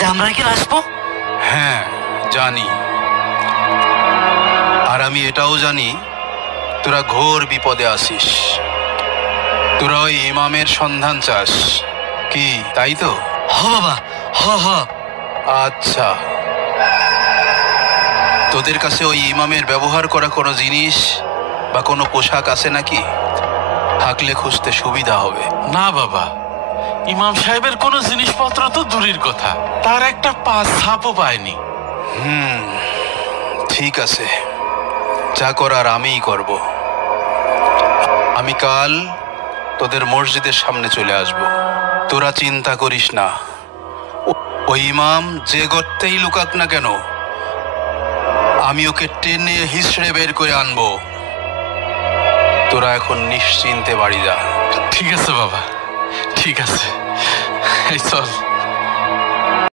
যে আমরা কি আসবো? হ্যাঁ জানি, আর আমি এটাও জানি তোরা ঘোর বিপদে আসিস। তোরা ওই ইমামের সন্ধান চাস কি, তাই তো? হ বাবা, হ হ। আচ্ছা, তোদের কাছে ওই ইমামের ব্যবহার করা কোনো জিনিস বা কোনো পোশাক আছে নাকি? থাকলে খুঁজতে সুবিধা হবে। না বাবা, ইমাম সাহেবের কোনো জিনিসপত্র তো দূরের কথা, তার একটা পাঁচ ছাপও পায়নি। ঠিক আছে, যা করার আমিই করব। আমি কাল তোদের মসজিদের সামনে চলে আসব। তোরা চিন্তা করিস না, ওই ইমাম যে গর্তেই লুকাক না কেন, আমি ওকে টেনে হিসড়ে বের করে আনবো। তোরা এখন নিশ্চিন্তে বাড়ি যা। ঠিক আছে বাবা, ঠিক আছে, এই চল।